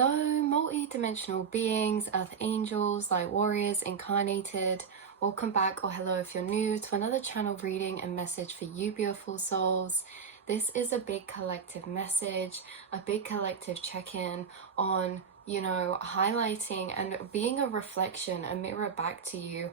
Hello, multi-dimensional beings, earth angels, light warriors, incarnated. Welcome back, or hello if you're new, to another channel reading and message for you beautiful souls. This is a big collective message, a big collective check-in on, highlighting and being a reflection, a mirror back to you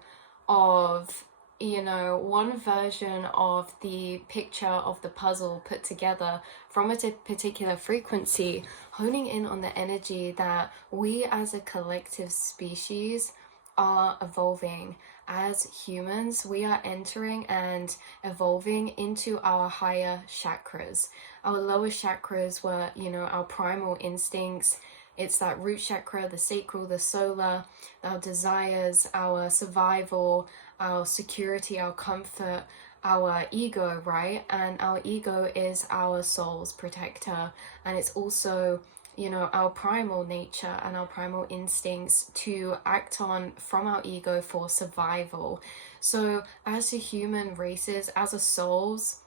of one version of the picture of the puzzle put together from a particular frequency, honing in on the energy that we as a collective species are evolving. As humans, we are entering and evolving into our higher chakras. Our lower chakras were, our primal instincts. It's that root chakra, the sacral, the solar, our desires, our survival, our security, our comfort, our ego, right? And our ego is our soul's protector, and it's also our primal nature and our primal instincts to act on from our ego for survival. So as a human races, as a souls,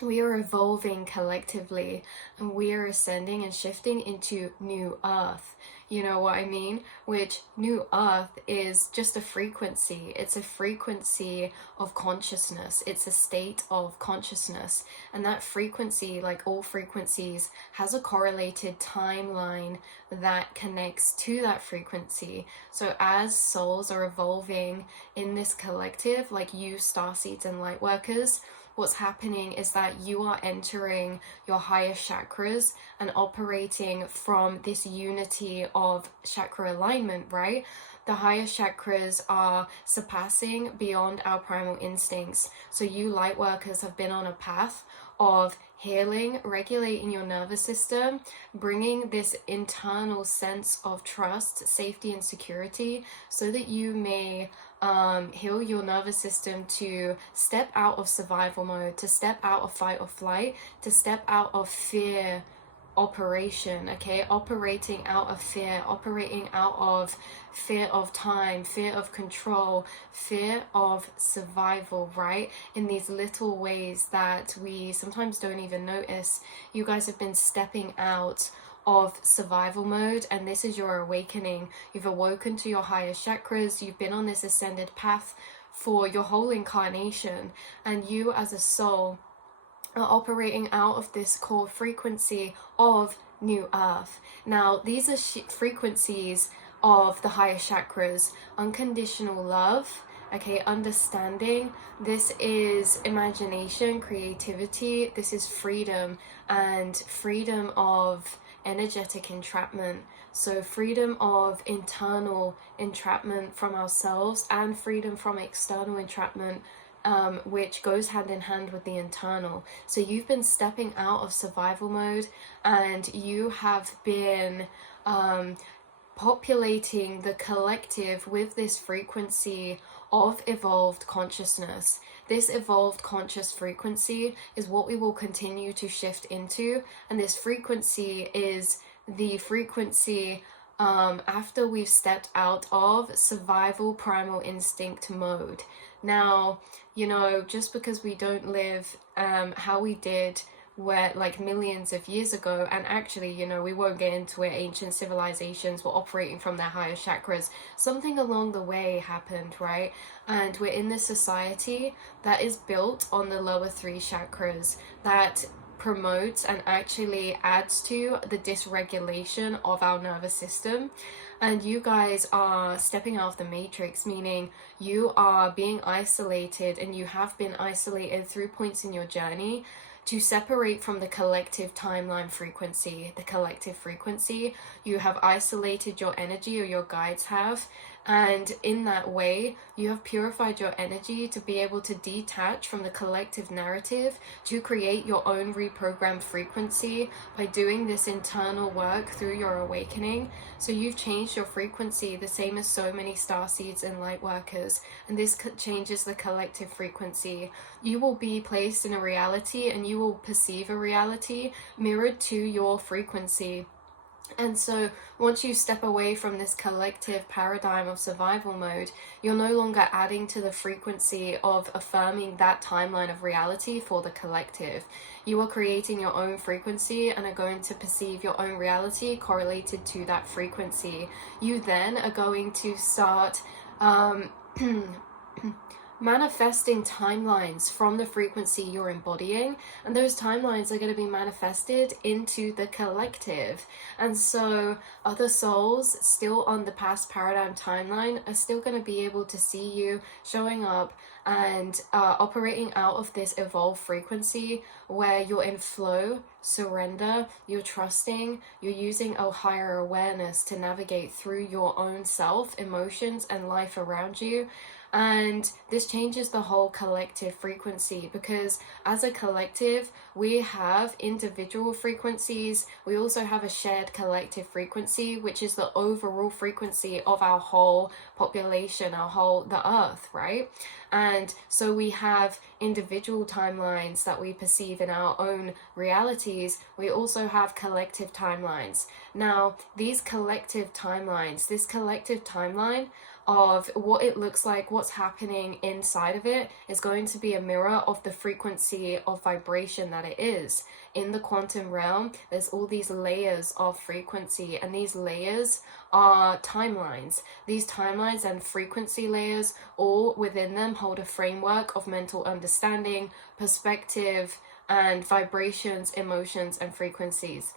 we are evolving collectively, and we are ascending and shifting into new earth. You know what I mean? Which new earth is just a frequency. It's a frequency of consciousness. It's a state of consciousness. And that frequency, like all frequencies, has a correlated timeline that connects to that frequency. So as souls are evolving in this collective, like you starseeds and light workers, what's happening is that you are entering your higher chakras and operating from this unity of chakra alignment, right? The higher chakras are surpassing beyond our primal instincts. So you light workers have been on a path of healing, regulating your nervous system, bringing this internal sense of trust, safety, and security so that you may heal your nervous system to step out of survival mode, to step out of fight or flight, to step out of fear operation, okay? Operating out of fear, operating out of fear of time, fear of control, fear of survival, right? In these little ways that we sometimes don't even notice. You guys have been stepping out of survival mode, and this is your awakening. You've awoken to your higher chakras. You've been on this ascended path for your whole incarnation, and you as a soul are operating out of this core frequency of new earth. Now, these are frequencies of the higher chakras: unconditional love, okay, understanding. This is imagination, creativity. This is freedom, and freedom of energetic entrapment. So freedom of internal entrapment from ourselves, and freedom from external entrapment, which goes hand in hand with the internal. So you've been stepping out of survival mode, and you have been populating the collective with this frequency of evolved consciousness. This evolved conscious frequency is what we will continue to shift into, and this frequency is the frequency after we've stepped out of survival primal instinct mode. Now, just because we don't live how we did where like millions of years ago, and actually, we won't get into it, ancient civilizations were operating from their higher chakras. Something along the way happened, right? And we're in this society that is built on the lower three chakras, that promotes and actually adds to the dysregulation of our nervous system. And you guys are stepping out of the matrix, meaning you are being isolated, and you have been isolated through points in your journey to separate from the collective timeline frequency, the collective frequency. You have isolated your energy, or your guides have, and in that way, you have purified your energy to be able to detach from the collective narrative, to create your own reprogrammed frequency by doing this internal work through your awakening. So you've changed your frequency, the same as so many starseeds and light workers, and this changes the collective frequency. You will be placed in a reality, and you will perceive a reality mirrored to your frequency. And so once you step away from this collective paradigm of survival mode, you're no longer adding to the frequency of affirming that timeline of reality for the collective. You are creating your own frequency and are going to perceive your own reality correlated to that frequency. You then are going to start manifesting timelines from the frequency you're embodying, and those timelines are going to be manifested into the collective. And so other souls still on the past paradigm timeline are still going to be able to see you showing up and operating out of this evolved frequency where you're in flow, surrender, you're trusting, you're using a higher awareness to navigate through your own self, emotions, and life around you. And this changes the whole collective frequency, because as a collective we have individual frequencies, we also have a shared collective frequency, which is the overall frequency of our whole population, the earth, right? And so we have individual timelines that we perceive in our own realities. We also have collective timelines. Now these collective timelines, this collective timeline of what it looks like, what's happening inside of it, is going to be a mirror of the frequency of vibration that it is. In the quantum realm, there's all these layers of frequency, and these layers are timelines. These timelines and frequency layers, all within them, hold a framework of mental understanding, perspective, and vibrations, emotions, and frequencies.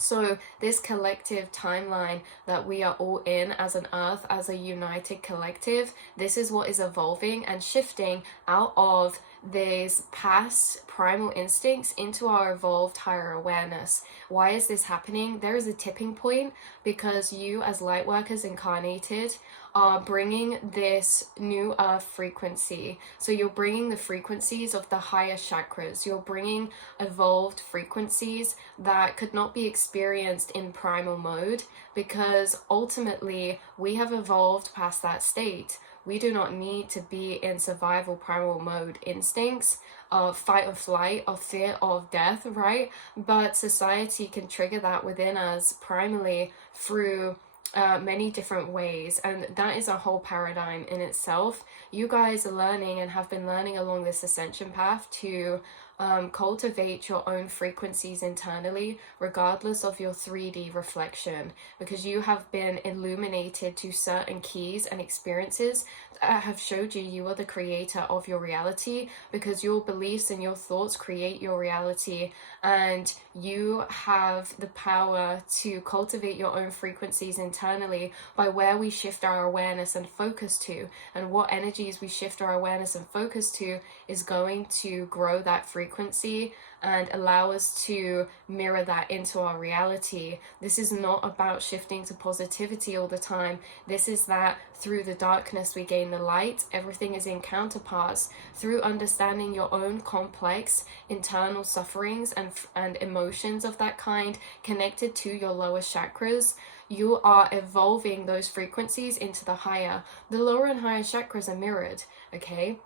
So this collective timeline that we are all in as an earth, as a united collective, this is what is evolving and shifting out of these past primal instincts into our evolved higher awareness. Why is this happening? There is a tipping point, because you as light workers incarnated are bringing this new earth frequency. So you're bringing the frequencies of the higher chakras. You're bringing evolved frequencies that could not be experienced in primal mode, because ultimately we have evolved past that state. We do not need to be in survival primal mode instincts of fight or flight, of fear of death, right? But society can trigger that within us primarily through many different ways, and that is a whole paradigm in itself. You guys are learning and have been learning along this ascension path to cultivate your own frequencies internally, regardless of your 3D reflection, because you have been illuminated to certain keys and experiences that have showed you are the creator of your reality, because your beliefs and your thoughts create your reality, and you have the power to cultivate your own frequencies internally by where we shift our awareness and focus to, and what energies we shift our awareness and focus to is going to grow that frequency and allow us to mirror that into our reality. This is not about shifting to positivity all the time. This is that through the darkness we gain the light. Everything is in counterparts. Through understanding your own complex internal sufferings and emotions of that kind connected to your lower chakras, you are evolving those frequencies into the higher. The lower and higher chakras are mirrored, okay?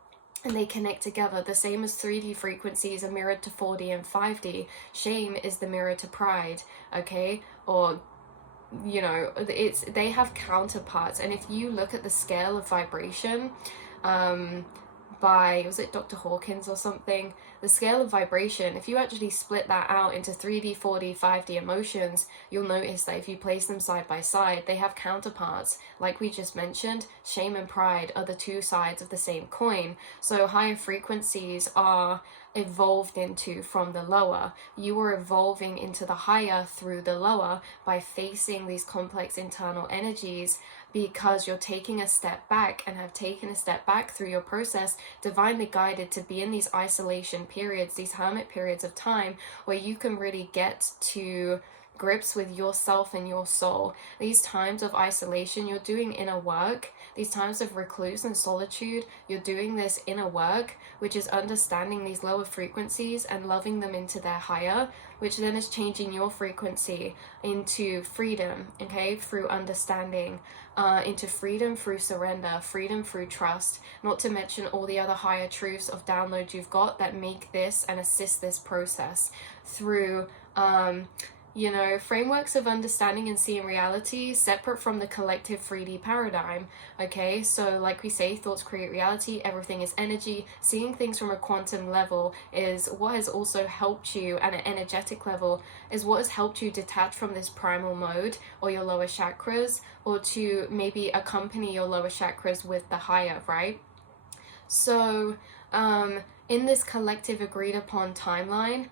And they connect together, the same as 3D frequencies are mirrored to 4D and 5D. Shame is the mirror to pride, okay? Or, you know, they have counterparts. And if you look at the scale of vibration, by, was it Dr. Hawkins or something? The scale of vibration, if you actually split that out into 3D, 4D, 5D emotions, you'll notice that if you place them side by side, they have counterparts. Like we just mentioned, shame and pride are the two sides of the same coin. So higher frequencies are evolved into from the lower. You are evolving into the higher through the lower by facing these complex internal energies, because you're taking a step back and have taken a step back through your process, divinely guided to be in these isolation periods, these hermit periods of time where you can really get to grips with yourself and your soul. These times of isolation, you're doing inner work. These times of recluse and solitude, you're doing this inner work, which is understanding these lower frequencies and loving them into their higher, which then is changing your frequency into freedom, okay, through understanding, into freedom through surrender, freedom through trust, not to mention all the other higher truths of downloads you've got that make this and assist this process through You know, frameworks of understanding and seeing reality separate from the collective 3D paradigm. Okay, so like we say, thoughts create reality, everything is energy. Seeing things from a quantum level is what has also helped you, and an energetic level is what has helped you detach from this primal mode or your lower chakras, or to maybe accompany your lower chakras with the higher, right? So, in this collective agreed upon timeline,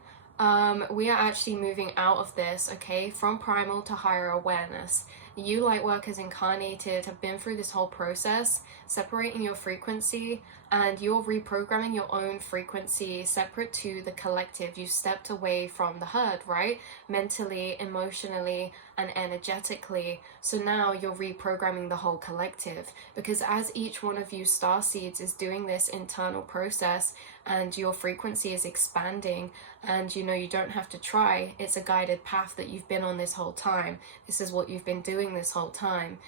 we are actually moving out of this, okay, from primal to higher awareness. You, light workers incarnated, have been through this whole process, separating your frequency, and you're reprogramming your own frequency separate to the collective. You stepped away from the herd, right? Mentally, emotionally, and energetically. So now you're reprogramming the whole collective, because as each one of you star seeds is doing this internal process and your frequency is expanding, and you know, you don't have to try, it's a guided path that you've been on this whole time. This is what you've been doing this whole time.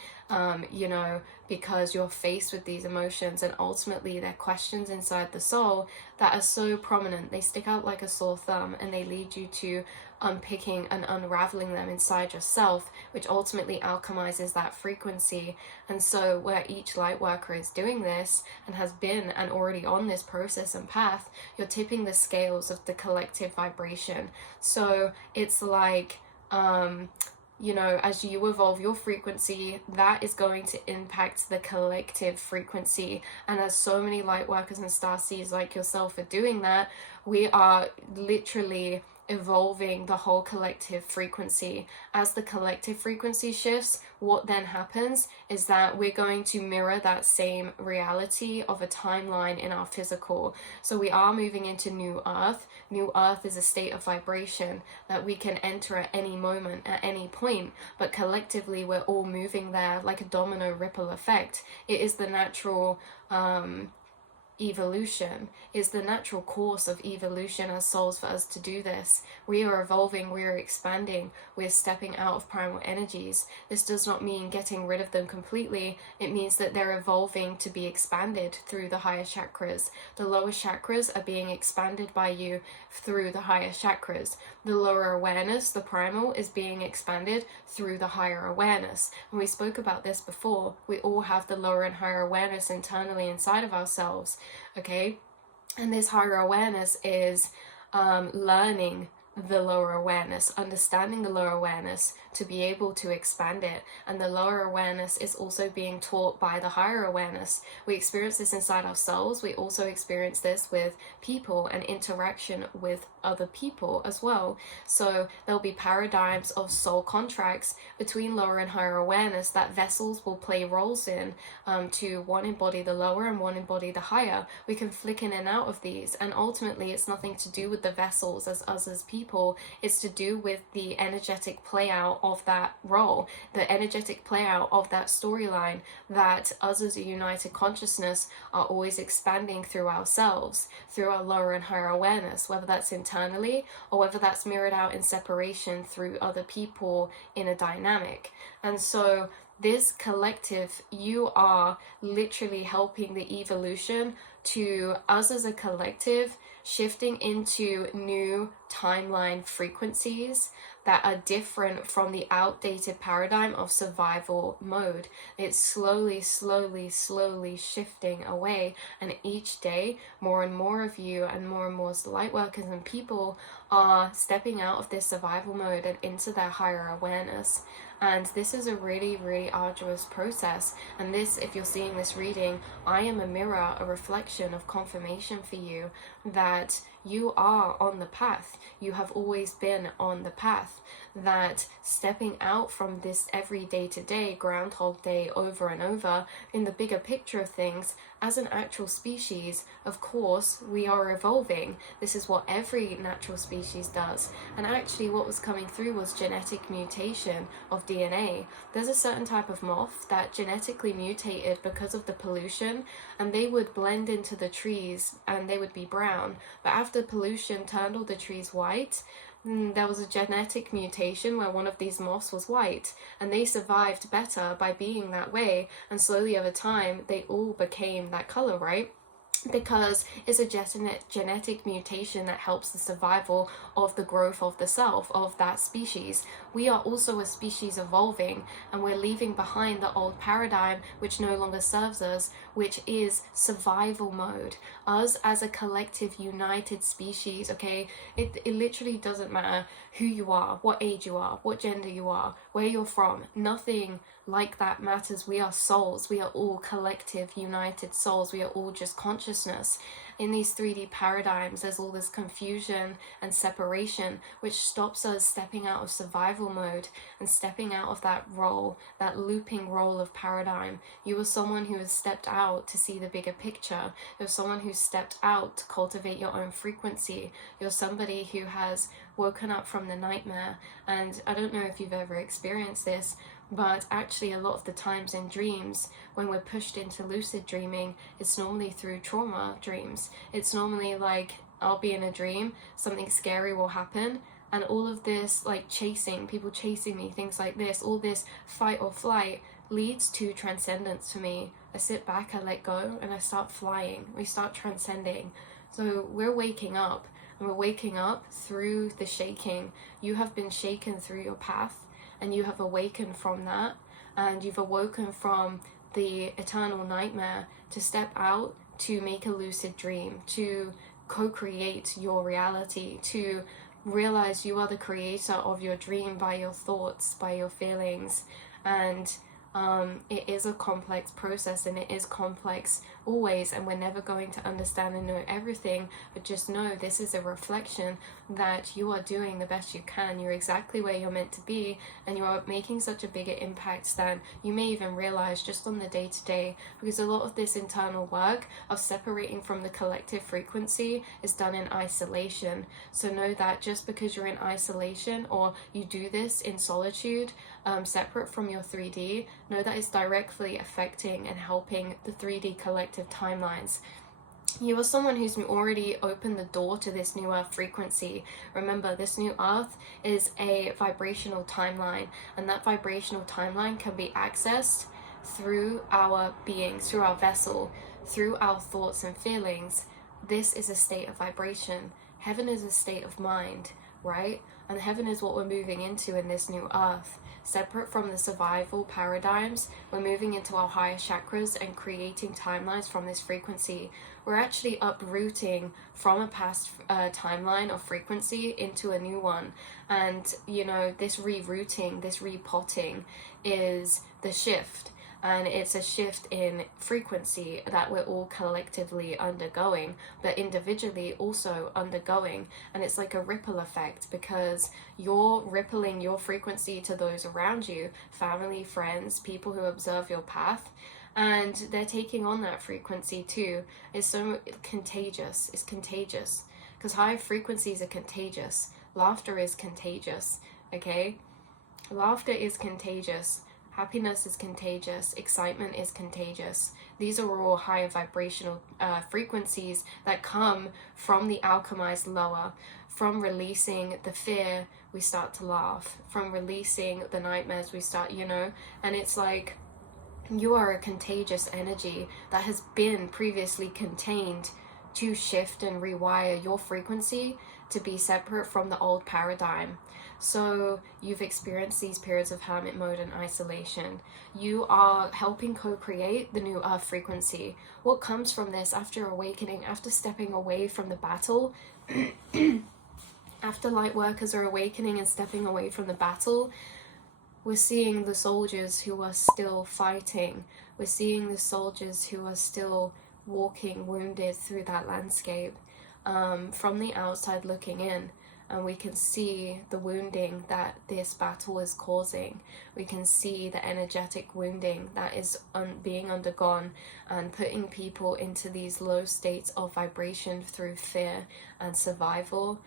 You know, because you're faced with these emotions, and ultimately they're questions inside the soul that are so prominent. They stick out like a sore thumb, and they lead you to unpicking and unraveling them inside yourself, which ultimately alchemizes that frequency. And so where each light worker is doing this and has been and already on this process and path, you're tipping the scales of the collective vibration. So it's like, you know, as you evolve your frequency, that is going to impact the collective frequency. And as so many light workers and star seeds like yourself are doing that, we are literally evolving the whole collective frequency. As the collective frequency shifts, what then happens is that we're going to mirror that same reality of a timeline in our physical. So we are moving into new earth. New earth is a state of vibration that we can enter at any moment, at any point, but collectively we're all moving there like a domino ripple effect. It is the natural evolution, is the natural course of evolution as souls for us to do this. We are evolving, we are expanding, we're stepping out of primal energies. This does not mean getting rid of them completely. It means that they're evolving to be expanded through the higher chakras. The lower chakras are being expanded by you through the higher chakras. The lower awareness, the primal, is being expanded through the higher awareness. And we spoke about this before. We all have the lower and higher awareness internally inside of ourselves. Okay, and this higher awareness is learning the lower awareness, understanding the lower awareness to be able to expand it. And the lower awareness is also being taught by the higher awareness. We experience this inside ourselves. We also experience this with people and interaction with other people as well. So there'll be paradigms of soul contracts between lower and higher awareness that vessels will play roles in, to one embody the lower and one embody the higher. We can flick in and out of these, and ultimately it's nothing to do with the vessels as us as people. It's to do with the energetic play out of that role, the energetic play out of that storyline, that us as a united consciousness are always expanding through ourselves, through our lower and higher awareness, whether that's internally or whether that's mirrored out in separation through other people in a dynamic. And so this collective, you are literally helping the evolution to us as a collective, shifting into new timeline frequencies that are different from the outdated paradigm of survival mode. It's slowly shifting away, and each day more and more of you and more light workers and people are stepping out of this survival mode and into their higher awareness. And this is a really arduous process. And this, if you're seeing this reading, I am a mirror, a reflection of confirmation for you that you are on the path. You have always been on the path. That stepping out from this every day-to-day, Groundhog Day over and over, in the bigger picture of things, as an actual species, of course, we are evolving. This is what every natural species does. And actually what was coming through was genetic mutation of DNA. There's a certain type of moth that genetically mutated because of the pollution, and they would blend into the trees and they would be brown. But after pollution turned all the trees white, there was a genetic mutation where one of these moths was white, and they survived better by being that way, and slowly over time they all became that color, right? because it's a genetic mutation that helps the survival of the growth of the self, of that species. We are also a species evolving, and we're leaving behind the old paradigm which no longer serves us, which is survival mode. Us as a collective united species, okay, it literally doesn't matter who you are, what age you are, what gender you are, where you're from, nothing like that matters. We are souls. We are all collective united souls. We are all just consciousness. In these 3D paradigms, there's all this confusion and separation which stops us stepping out of survival mode and stepping out of that role, that looping role of paradigm. You are someone who has stepped out to see the bigger picture. You're someone who stepped out to cultivate your own frequency. You're somebody who has woken up from the nightmare. And I don't know if you've ever experienced this, but actually a lot of the times in dreams, when we're pushed into lucid dreaming, it's normally through trauma dreams. It's normally like, I'll be in a dream, something scary will happen, and all of this like chasing, people chasing me, things like this, all this fight or flight leads to transcendence for me. I sit back, I let go, and I start flying. We start transcending. So we're waking up, and we're waking up through the shaking. You have been shaken through your path, and you have awakened from that, and you've awoken from the eternal nightmare to step out, to make a lucid dream, to co-create your reality, to realize you are the creator of your dream by your thoughts, by your feelings. And it is a complex process, and it is complex always, and we're never going to understand and know everything, but just know this is a reflection that you are doing the best you can. You're exactly where you're meant to be, and you are making such a bigger impact than you may even realize just on the day-to-day, because a lot of this internal work of separating from the collective frequency is done in isolation. So know that just because you're in isolation, or you do this in solitude, separate from your 3D, know that it's directly affecting and helping the 3D collective timelines. You are someone who's already opened the door to this new earth frequency. Remember, this new earth is a vibrational timeline, and that vibrational timeline can be accessed through our beings, through our vessel, through our thoughts and feelings. This is a state of vibration. Heaven is a state of mind, right? And heaven is what we're moving into in this new earth. Separate from the survival paradigms, we're moving into our higher chakras and creating timelines from this frequency. We're actually uprooting from a past timeline of frequency into a new one. And, you know, this rerouting, this repotting is the shift. And it's a shift in frequency that we're all collectively undergoing, but individually also undergoing. And it's like a ripple effect, because you're rippling your frequency to those around you, family, friends, people who observe your path, and they're taking on that frequency too. It's so contagious. It's contagious, because high frequencies are contagious. Laughter is contagious, okay? Laughter is contagious. Happiness is contagious. Excitement is contagious. These are all higher vibrational frequencies that come from the alchemized lower. From releasing the fear, we start to laugh. From releasing the nightmares, we start, you know, and it's like you are a contagious energy that has been previously contained to shift and rewire your frequency to be separate from the old paradigm. So you've experienced these periods of hermit mode and isolation. You are helping co-create the new earth frequency. What comes from this after awakening, after stepping away from the battle, after light workers are awakening and stepping away from the battle, we're seeing the soldiers who are still fighting. We're seeing the soldiers who are still walking wounded through that landscape, from the outside looking in. And we can see the wounding that this battle is causing. We can see the energetic wounding that is being undergone and putting people into these low states of vibration through fear and survival,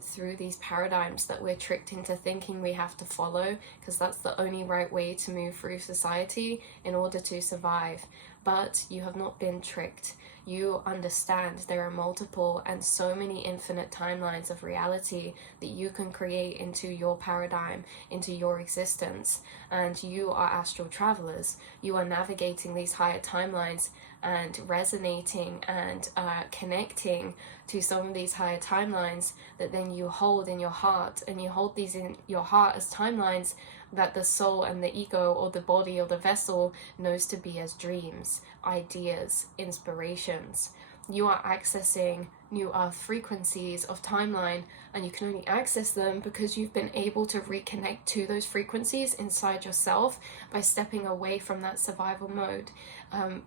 through these paradigms that we're tricked into thinking we have to follow, because that's the only right way to move through society in order to survive. But you have not been tricked. You understand there are multiple and so many infinite timelines of reality that you can create into your paradigm, into your existence. And you are astral travelers. You are navigating these higher timelines and resonating and connecting to some of these higher timelines that then you hold in your heart, and you hold these in your heart as timelines that the soul and the ego or the body or the vessel knows to be as dreams, ideas, inspirations. You are accessing new earth frequencies of timeline, and you can only access them because you've been able to reconnect to those frequencies inside yourself by stepping away from that survival mode,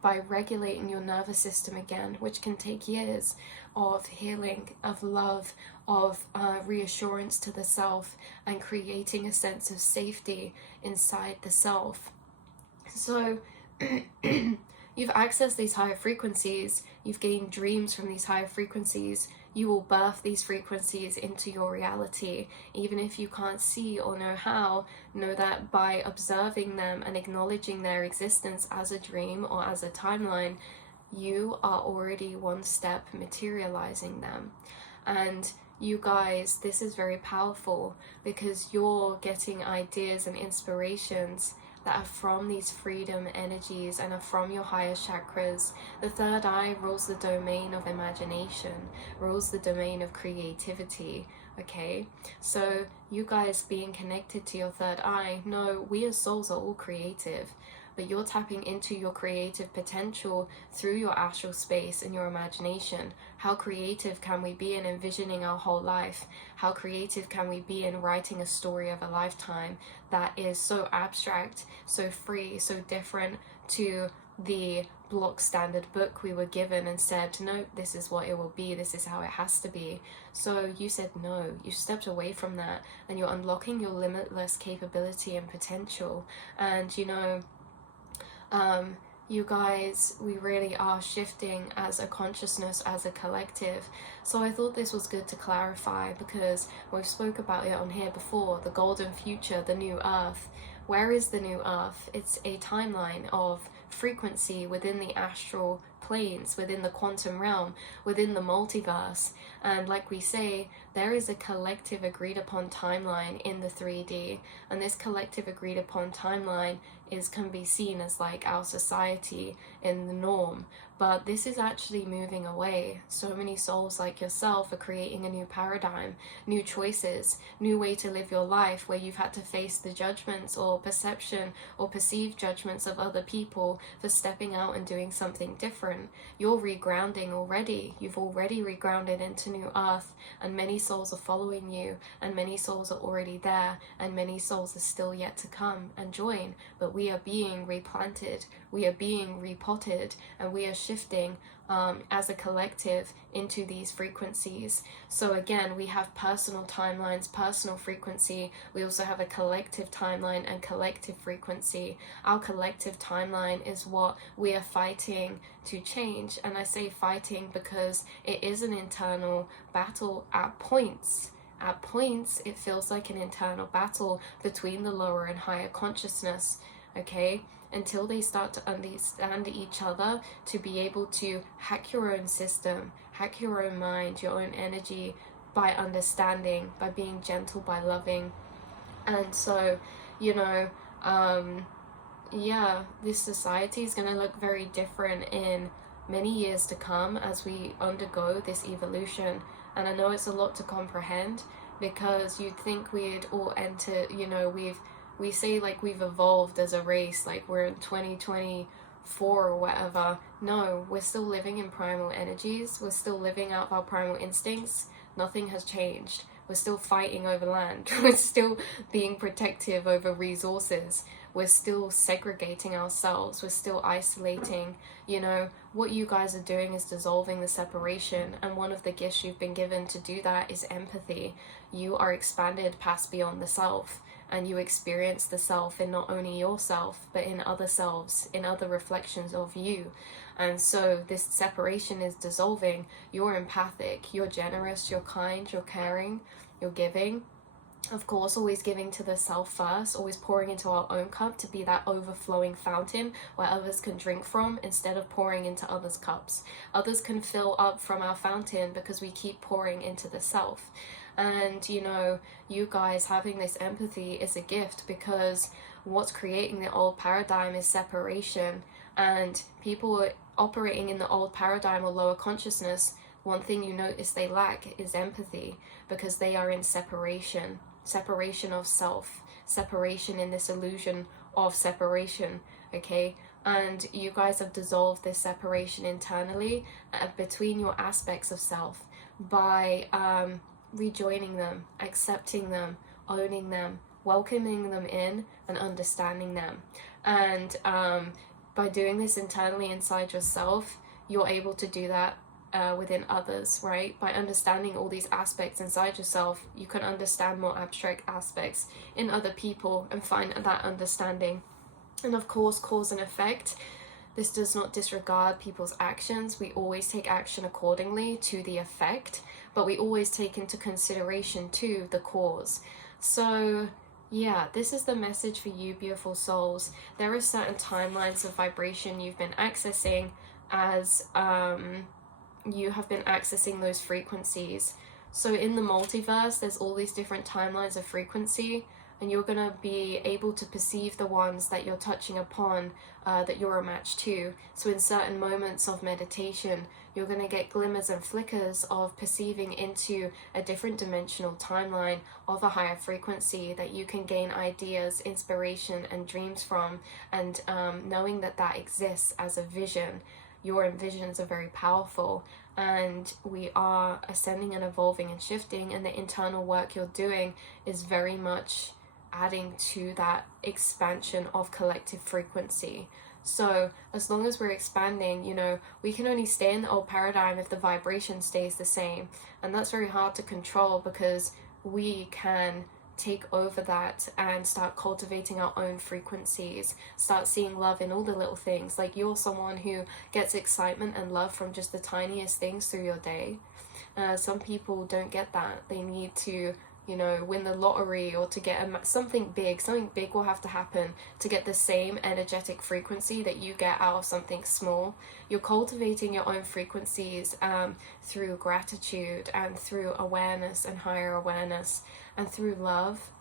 by regulating your nervous system again, which can take years of healing, of love, of reassurance to the self, and creating a sense of safety inside the self. So you've accessed these higher frequencies, you've gained dreams from these higher frequencies, you will birth these frequencies into your reality. Even if you can't see or know how, know that by observing them and acknowledging their existence as a dream or as a timeline, you are already one step materializing them. And you guys, this is very powerful because you're getting ideas and inspirations that are from these freedom energies and are from your higher chakras. The third eye rules the domain of imagination, rules the domain of creativity, okay? So you guys being connected to your third eye, no, we as souls are all creative, but you're tapping into your creative potential through your astral space and your imagination. How creative can we be in envisioning our whole life? How creative can we be in writing a story of a lifetime that is so abstract, so free, so different to the block standard book we were given and said, no, this is what it will be, this is how it has to be. So you said no, you stepped away from that, and you're unlocking your limitless capability and potential. And you know, you guys, we really are shifting as a consciousness, as a collective. So I thought this was good to clarify, because we've spoke about it on here before, the golden future, the new earth. Where is the new earth? It's a timeline of frequency within the astral planes, within the quantum realm, within the multiverse. And like we say, there is a collective agreed upon timeline in the 3D, and this collective agreed upon timeline can be seen as like our society in the norm, but this is actually moving away. So many souls like yourself are creating a new paradigm, new choices, new way to live your life, where you've had to face the judgments or perception or perceived judgments of other people for stepping out and doing something different. You're regrounding already. You've already regrounded into new earth, and many souls are following you, and many souls are already there, and many souls are still yet to come and join. But we are being replanted, we are being repotted, and we are shifting as a collective into these frequencies. So again, we have personal timelines, personal frequency. We also have a collective timeline and collective frequency. Our collective timeline is what we are fighting to change. And I say fighting because it is an internal battle at points. At points, it feels like an internal battle between the lower and higher consciousness, okay? Until they start to understand each other, to be able to hack your own system, hack your own mind, your own energy, by understanding, by being gentle, by loving. And so, you know, yeah, this society is going to look very different in many years to come as we undergo this evolution. And I know it's a lot to comprehend, because you'd think we'd all enter, you know, we say like we've evolved as a race, like we're in 2024 or whatever. No, we're still living in primal energies. We're still living out of our primal instincts. Nothing has changed. We're still fighting over land. We're still being protective over resources. We're still segregating ourselves. We're still isolating. You know, what you guys are doing is dissolving the separation. And one of the gifts you've been given to do that is empathy. You are expanded past beyond the self. And you experience the self in not only yourself, but in other selves, in other reflections of you. And so this separation is dissolving. You're empathic, you're generous, you're kind, you're caring, you're giving. Of course, always giving to the self first, always pouring into our own cup to be that overflowing fountain where others can drink from instead of pouring into others' cups. Others can fill up from our fountain because we keep pouring into the self. And, you know, you guys having this empathy is a gift, because what's creating the old paradigm is separation. And people operating in the old paradigm or lower consciousness, one thing you notice they lack is empathy, because they are in separation of self, separation in this illusion of separation. Okay, and you guys have dissolved this separation internally between your aspects of self by rejoining them, accepting them, owning them, welcoming them in, and understanding them. And by doing this internally inside yourself, you're able to do that within others, right? By understanding all these aspects inside yourself, you can understand more abstract aspects in other people and find that understanding. And of course, cause and effect. This does not disregard people's actions. We always take action accordingly to the effect, but we always take into consideration too the cause. So yeah, this is the message for you, beautiful souls. There are certain timelines of vibration you've been accessing as you have been accessing those frequencies. So in the multiverse, there's all these different timelines of frequency, and you're going to be able to perceive the ones that you're touching upon, that you're a match to. So in certain moments of meditation, you're going to get glimmers and flickers of perceiving into a different dimensional timeline of a higher frequency that you can gain ideas, inspiration, and dreams from, and knowing that that exists as a vision. Your visions are very powerful, and we are ascending and evolving and shifting, and the internal work you're doing is very much adding to that expansion of collective frequency. So as long as we're expanding, you know, we can only stay in the old paradigm if the vibration stays the same, and that's very hard to control, because we can take over that and start cultivating our own frequencies, start seeing love in all the little things. Like, you're someone who gets excitement and love from just the tiniest things through your day. Some people don't get that. They need to, you know, win the lottery or to get something big will have to happen to get the same energetic frequency that you get out of something small. You're cultivating your own frequencies through gratitude and through awareness and higher awareness, and through love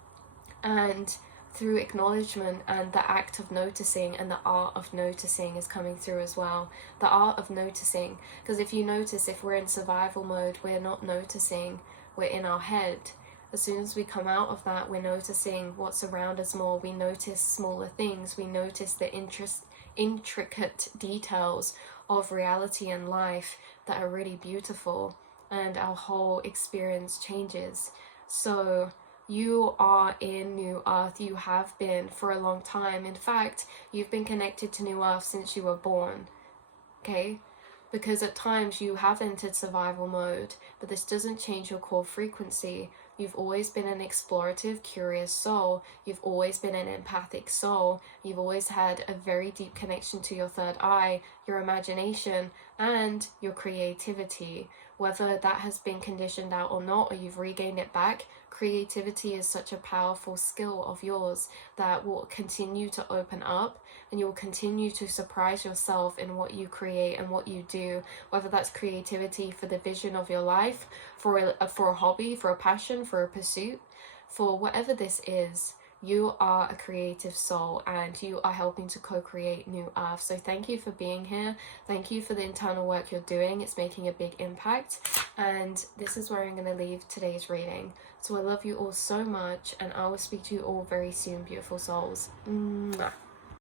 and through acknowledgement, and the act of noticing and the art of noticing is coming through as well. The art of noticing, because if you notice, if we're in survival mode, we're not noticing, we're in our head. As soon as we come out of that, we're noticing what's around us more. We notice smaller things. We notice the intricate details of reality and life that are really beautiful, and our whole experience changes. So you are in New Earth. You have been for a long time. In fact, you've been connected to New Earth since you were born. Okay? Because at times you have entered survival mode, but this doesn't change your core frequency. You've always been an explorative, curious soul. You've always been an empathic soul. You've always had a very deep connection to your third eye, your imagination, and your creativity. Whether that has been conditioned out or not, or you've regained it back, creativity is such a powerful skill of yours that will continue to open up, and you'll continue to surprise yourself in what you create and what you do, whether that's creativity for the vision of your life, for a hobby, for a passion, for a pursuit, for whatever this is. You are a creative soul, and you are helping to co-create New Earth. So thank you for being here. Thank you for the internal work you're doing. It's making a big impact. And this is where I'm going to leave today's reading. So I love you all so much, and I will speak to you all very soon, beautiful souls. Mwah.